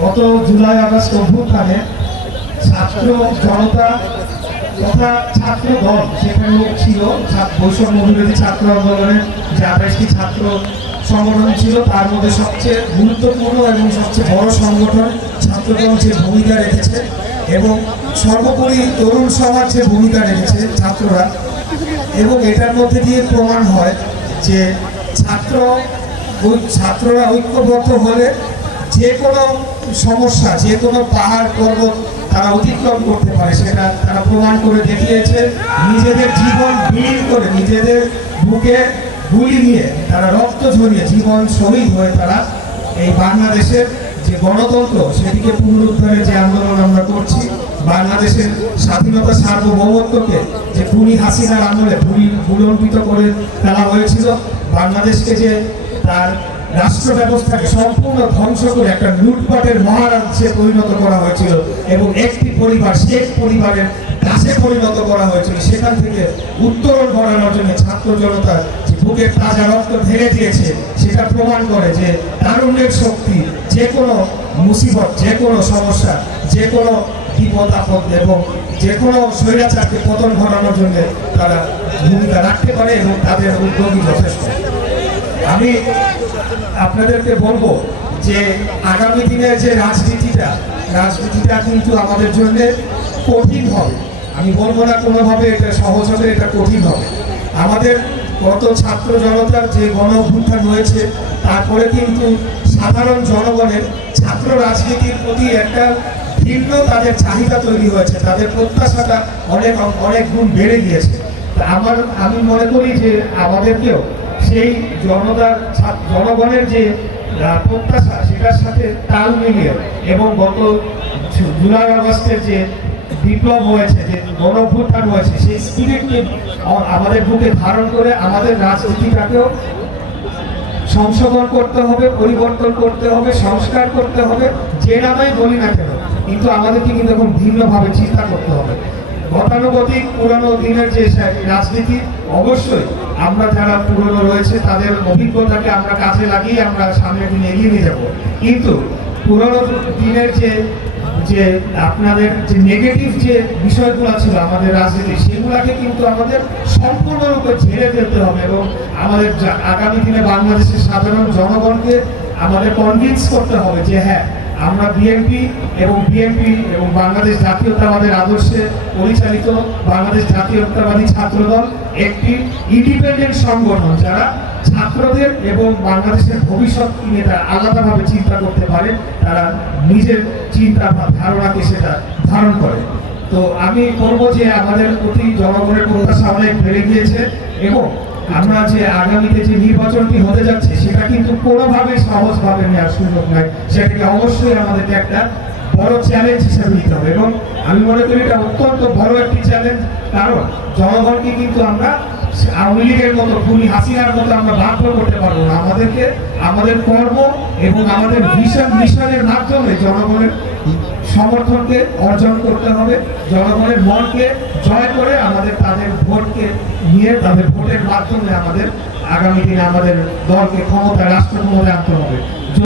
গত July August অভ্যুত্থানে ছাত্র জনতা তথা ছাত্র দল সেখানে ছিল বৈষম্য বিরোধী ছাত্র আন্দোলনের যে আঠাশটি ছাত্র সংগঠন ছিল, তার মধ্যে সবচেয়ে গুরুত্বপূর্ণ এবং সবচেয়ে বড় সংগঠন ছাত্রদল যে ভূমিকা রেখেছে এবং সর্বোপরি তরুণ সমাজ যে ভূমিকা রেখেছে ছাত্ররা, এবং এটার মধ্যে দিয়ে প্রমাণ হয় যে ছাত্র ছাত্ররা ঐক্যবদ্ধ হলে যে কোনো সমস্যা, যে কোনো পাহাড় পর্বত তারা অতিক্রম করতে পারে, সেটা তারা প্রমাণ করে দেখিয়েছে। নিজেদের জীবন বিলীন করে, নিজেদের বুকে গুলি নিয়ে তারা রক্ত ঝরিয়ে জীবন শহীদ হয়ে তারা এই বাংলাদেশের যে গণতন্ত্র, সেটিকে পুনরুদ্ধারের যে আন্দোলন আমরা করছি, বাংলাদেশের স্বাধীনতা সার্বভৌমত্বকে যে খুনি হাসিনার আমলে ভুল ভুলম্বিত করে ফেলা হয়েছিল, বাংলাদেশকে যে তার রাষ্ট্র ব্যবস্থাকে সম্পূর্ণ ধ্বংস করে একটা লুটপাটের মহারাজ্যে পরিণত করা হয়েছিল এবং একটি পরিবার, শেখ পরিবারের কাছে পরিণত করা হয়েছিল। সেখান থেকে উত্তরণ করানোর জন্য ছাত্র জনতা যে বুকের তাজা রক্ত ঢেলে দিয়েছে, সেটা প্রমাণ করে যে তারুণ্যের শক্তি যে কোনো মুসিবত, যে কোনো সমস্যা, যে কোনো বিপদ, আপদ এবং যে কোনো স্বৈরাচারকে পতন ঘটানোর জন্য তারা ভূমিকা রাখতে পারে এবং তাদের উদ্যোগী যথেষ্ট। আমি আপনাদেরকে বলব যে আগামী দিনের যে রাজনীতিটা রাজনীতিটা কিন্তু আমাদের জন্য কঠিন হবে। আমি বলব না কোনোভাবে এটা সহজ হবে, এটা কঠিন হবে। আমাদের গত ছাত্র জনতার যে গণ অভ্যুত্থান হয়েছে, তারপরে কিন্তু সাধারণ জনগণের ছাত্র রাজনীতির প্রতি একটা ভিন্ন তাদের চাহিদা তৈরি হয়েছে, তাদের প্রত্যাশাটা অনেক অনেক গুণ বেড়ে গিয়েছে। আমার, আমি মনে করি যে আমাদেরকেও সেই জনতার জনগণের যে প্রত্যাশা, সেটার সাথে তাল মিলিয়ে এবং গত জুলাই আগস্টের যে বিপ্লব হয়েছে, যে গণ অভ্যুত্থান হয়েছে, সেই স্পিরিটকে আমাদের বুকে ধারণ করে আমাদের রাজনীতিটাকেও সংশোধন করতে হবে, পরিবর্তন করতে হবে, সংস্কার করতে হবে, যে নামেই বলি না কেন, কিন্তু আমাদেরকে কিন্তু এখন ভিন্নভাবে চিন্তা করতে হবে। গতানুগতিক পুরানো দিনের যে রাজনীতি, অবশ্যই আমরা যারা পুরনো রয়েছে, তাদের অভিজ্ঞতাকে আমরা কাজে লাগিয়ে আমরা সামনের দিনে এগিয়ে নিয়ে যাব। কিন্তু পুরনো দিনের যে যে আপনাদের যে নেগেটিভ যে বিষয়গুলো ছিল আমাদের রাজনীতি, সেগুলোকে কিন্তু আমাদের সম্পূর্ণরূপে ঝেড়ে ফেলতে হবে এবং আমাদের আগামী দিনে বাংলাদেশের সাধারণ জনগণকে আমাদের কনভিন্স করতে হবে যে হ্যাঁ আমরা বিএনপি এবং বিএনপি এবং বাংলাদেশ জাতীয়তাবাদের আদর্শে পরিচালিত বাংলাদেশ জাতীয়তাবাদী ছাত্রদল একটি ইন্ডিপেন্ডেন্ট সংগঠন যারা ছাত্রদের এবং বাংলাদেশের ভবিষ্যৎ নিয়ে তারা আলাদাভাবে চিন্তা করতে পারে, তারা নিজের চিন্তা বা ধারণাকে সেটা ধারণ করে। তো আমি বলব যে আমাদের প্রতি জনগণের প্রত্যাশা অনেক বেড়ে গিয়েছে এবং আমরা যে আগামীতে যে নির্বাচনটি হতে যাচ্ছে, সেটা কিন্তু কোনোভাবে সহজভাবে নেওয়ার সুযোগ নাই। সেটাকে অবশ্যই আমাদেরকে একটা বড় চ্যালেঞ্জ হিসেবে নিতে হবে এবং আমি মনে করি এটা অত্যন্ত বড় একটি চ্যালেঞ্জ কারণ জনগণকে কিন্তু আমরা আওয়ামী লীগের মতো, খুনি হাসিনার মতো আমরা বাধ্য করতে পারব না। আমাদেরকে আমাদের কর্ম এবং আমাদের ভিশন মিশনের মাধ্যমে জনগণের সমর্থনকে অর্জন করতে হবে, জনগণের মনকে জয় করে আমাদের তাদের ভোটকে নিয়ে তাদের ভোটের মাধ্যমে আমাদের আগামী দিনে আমাদের দলকে ক্ষমতায় রাষ্ট্র ক্ষমতায় আনতে হবে।